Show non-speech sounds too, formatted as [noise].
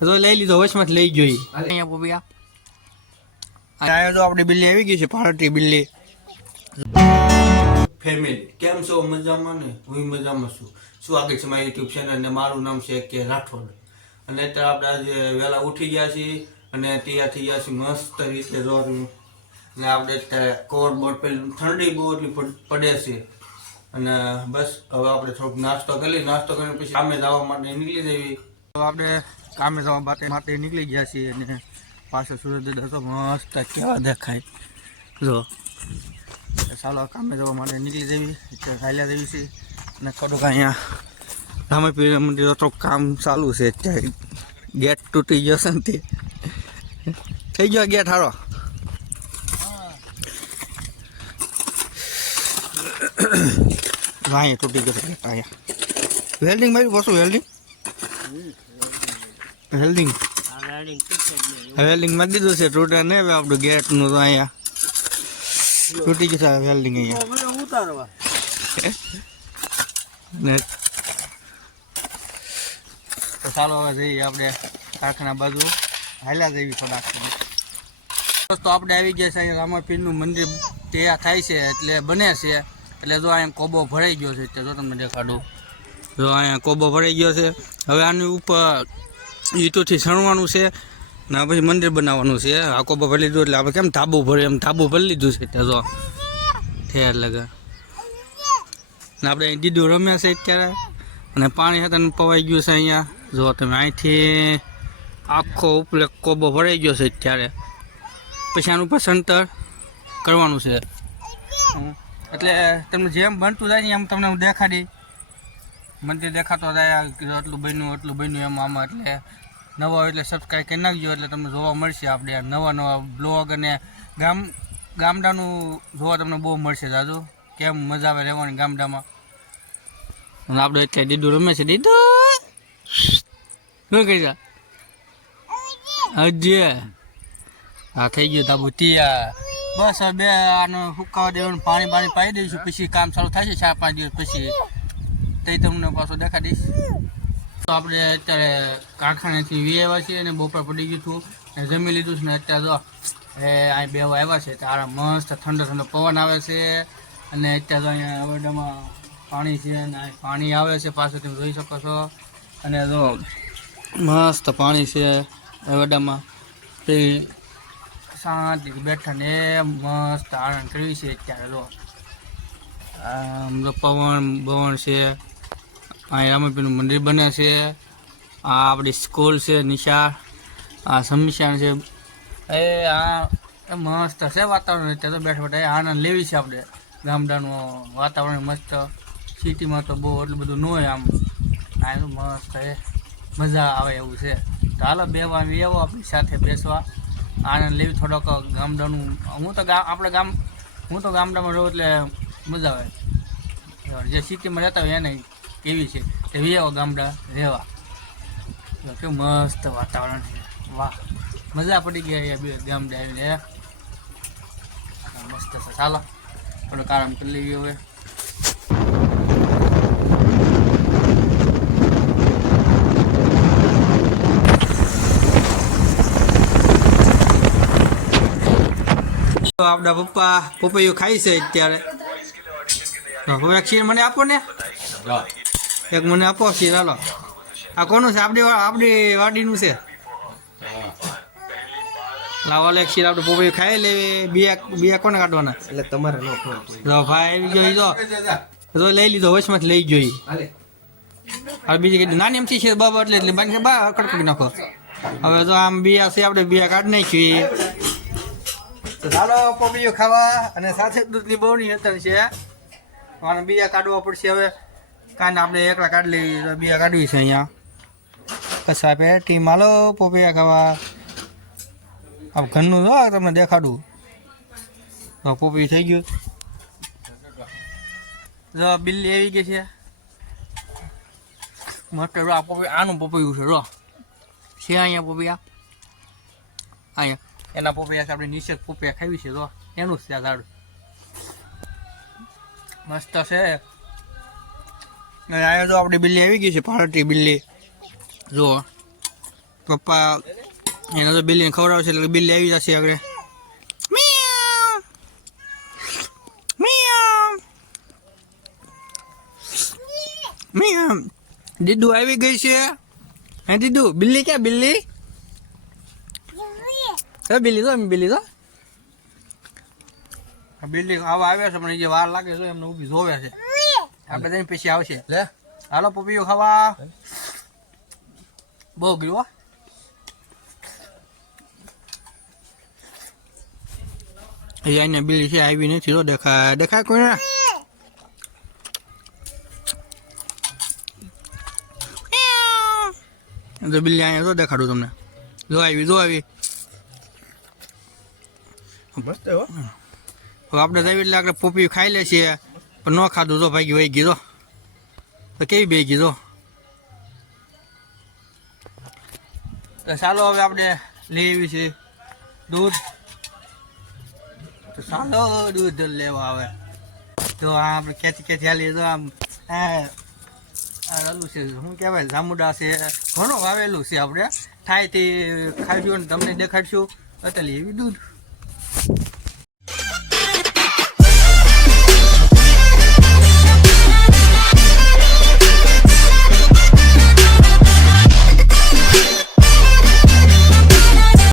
તો લઈ લીધો વચમાં લઈ જોઈ અહીંયા પોપિયા આયો તો આપણી બિલ્લી આવી ગઈ છે પાર્ટી બિલ્લી. ફેમિલી કેમ છો? મજામાં ને? હું મજામાં છું. સ્વાગત છે મારી યુટ્યુબ ચેનલ ને? મારું નામ છે કે રાઠોડ. અને અત્યારે આપણે આજે વહેલા ઉઠી ગયા છીએ અને તૈયાર થઈ ગયા છીએ મસ્ત રીતે રોડનું ને આપણે અત્યારે કવર બોર્ડ પેલું ઠંડી બહુ એટલી પડ- પડે છે. અને બસ હવે આપણે થોડોક નાસ્તો કરી લઈએ. નાસ્તો કરીને પછી સામે જવા માટે નીકળી જઈએ. આપણે કામે જવા માટે માટે નીકળી ગયા છીએ અને પાછળ સુરત તો મસ્ત કેવા દેખાય. જો. ચાલો કામે જવા માટે નીકળી જવી ખાયલા જવી છે. અને થોડુંક અહીંયા રામાપીર મંદિર તો કામ ચાલુ છે અત્યારે. ગેટ તૂટી ગયો છે ને તે. થઈ ગયો ગેટ હારો. [coughs] અહીંયા તૂટી ગયો અહીંયા. વેલ્ડિંગ મારી પાછું વેલ્ડિંગ? વેલ્ડિંગ વેલ્ડિંગમાં દીધું છે તૂટે ને હવે આપણું ગેટનું તો અહીંયા તૂટી ગયું છે વેલ્ડિંગ અહીંયા. ને તો ચાલો હવે જઈએ આપણે કારખાના બાજુ. હાલ્યા જઈએ થોડાક. તો આપણે આવી ગયા છે અહીંયા રામાપીરનું મંદિર. તૈયાર થાય છે એટલે બને છે. એટલે જો અહીંયા કોબો ભરાઈ ગયો છે એટલે જો તમને દેખાડું. જો અહીંયા કોબો ભરાઈ ગયો છે. હવે આની ઉપર ઈંટોથી સણવાનું છે. ને પછી મંદિર બનાવવાનું છે. આ કોબો ભરી લીધું એટલે આપણે કેમ ધાબુ ભરી એમ ધાબુ ભરી લીધું છે ત્યાં જો ઠેર લગા. ને આપણે અહીં દીદું રમ્યા છે અત્યારે. અને પાણી હતા પવાઈ ગયું છે અહીંયા. જો તમે અહીંથી આખો ઉપલે કોબો ભરાઈ ગયો છે અત્યારે. પછી આનું ઉપર સંતર કરવાનું છે. એટલે તમને જેમ બનતું જાય ને એમ તમને હું દેખાડી મંદિર દેખાતો થાય કે એટલું બન્યું એટલું બન્યું એમ આમાં એટલે નવા હોય એટલે સબસ્ક્રાઈબ કરી નાખજો એટલે તમને જોવા મળશે આપણે નવા નવા બ્લોગ અને ગામ, ગામડાનું જોવા તમને બહુ મળશે દાદુ. કેમ મજા આવે રહેવાની ગામડામાં? આપણે અત્યારે દીદું રમે છે. દીદુ! શું કહી હજી હા, થઈ ગયું તાબુ તિયા બસ બે આને સુકાવા દેવાનું, પાણી પાણી પાઈ દઈશું, પછી કામ ચાલુ થાય છે, ચાર પાંચ દિવસ પછી. તે તમને પાછો દેખાડીશ તો આપણે અત્યારે કારખાનેથી વી આવ્યા છીએ અને બપોર પડી ગયું હતું. જમી લીધું છે ને અત્યારે જો, એ અહીં બેવા આવ્યા છે. ત્યારે મસ્ત ઠંડો ઠંડો પવન આવે છે. અને અત્યારે તો અહીંયા અવડામાં પાણી છે અને પાણી આવે છે પાછું તમે જોઈ શકો છો. અને જો, મસ્ત પાણી છે અવડામાં તે શાંતિથી બેઠા ને મસ્ત આનંદ કરવી છે અત્યારે, જો. તો પવન બવન છે. અહીં રામાપીરનું મંદિર બને છે. આ આપણી સ્કૂલ છે નિશા આ સમિશાન છે. એ આ મસ્ત છે વાતાવરણ અત્યારે તો બેઠા બેઠા. આનંદ લેવી છે આપણે. ગામડાનું વાતાવરણ મસ્ત. સિટીમાં તો બહુ એટલું બધું ન હોય આમ. આનું મસ્ત એ મજા આવે એવું છે. તો હાલો બેવા એવો આપણી સાથે બેસવા. આનંદ લેવી થોડોક ગામડાનું. હું તો ગામ આપણે ગામ, હું તો ગામડામાં રહું એટલે મજા આવે. જે સિટીમાં રહેતા હોય એને કેવી છે? તે વેવો ગામડા રહેવા કે મસ્ત વાતાવરણ છે. વાહ. મજા પડી ગયા અહીંયા બે ગામડે આવીને? મસ્ત છે. ચાલો, થોડોક આરામ કરી લઈએ હવે. આપણા પપ્પા, પપૈયું ખાય છે અત્યારે. હવે ખીર મને આપો ને. એક મને આપો ખીર હાલો. આ કોનું છે? આપણી આપણી વાડીનું છે. લાવો લે ખીર આપણે પપૈયું ખાઈ લેવી બિયા બિયા કોને કાઢવાના? એટલે તમારે ન જો ભાઈ આવી ગયો જો. જો લઈ લીધો વચમાંથી લઈ ગયો હવે બીજી કીધું નાની એમથી છે બાબા એટલે એટલે બાકી બા કડકડી નાખો. હવે તો આમ બિયા છે આપણે બિયા કાઢી નાખીએ. તો ચાલો પપૈયું ખાવા. અને સાથે દૂધની બહુની હેતર છે. અને બીજા કાઢવા પડશે હવે. કાંઈ આપણે એકલા કાઢી લેવી બે કાઢવી છે અહીંયા. કસા પેટી માલો પપૈયા ખાવા. આમ ઘરનું જો તમને દેખાડું. તો પપૈયું થઈ ગયું. જો બિલ્લી આવી ગઈ છે. મસ્ત રો આ પોપી, આનું પપૈયું છે રો છે અહીંયા પપૈયા અહીંયા. એના પોપિયા આપણે નીચે પપૈયા ખાવી છે તો એનું જ છે ઝાડ. મસ્ત છે. અને તો આપણી બિલ્લી આવી ગઈ છે પાર્ટી બિલ્લી. જો પપ્પા એને તો બિલ્લીને ખવડાવશે એટલે બિલ્લી આવી જશે આગળ. દીદુ આવી ગઈ છે. હે દીદુ, બિલ્લી ક્યાં બિલ્લી? હે બિલ્લી તો બિલ્લી તો. બિલ્લી આવા આવ્યા છે, પણ જે વાર લાગે છે, એમને ઊભી જોવે છે. આપણે બધાની પછી આવશે. લે. હાલો પપીઓ ખાવા. બહુ ગયું હો. બિલી બિલ્લી છે આવી નથી તો દેખાય. દેખાય કોઈને? તો બિલ્લી અહીંયા તો દેખાડું તમને. જો આવી જો આવી. હવે આપણે જઈએ એટલે આપણે પોપી ખાઈ લે છીએ પણ ન ખાધું તો ભાઈ વહી ગઈ તો કેવી બે ગઈ તો ચાલો હવે આપણે લઈ છે દૂધ. તો ચાલો દૂધ લેવા આવે. તો આ આપણે ખેંચી ખેંચી હાલીએ તો આમ આ આ છે. શું કહેવાય? જામુડા છે. ઘણું વાવેલું છે આપણે. થાય તે તમને દેખાડશું. એટલે એવી દૂધ.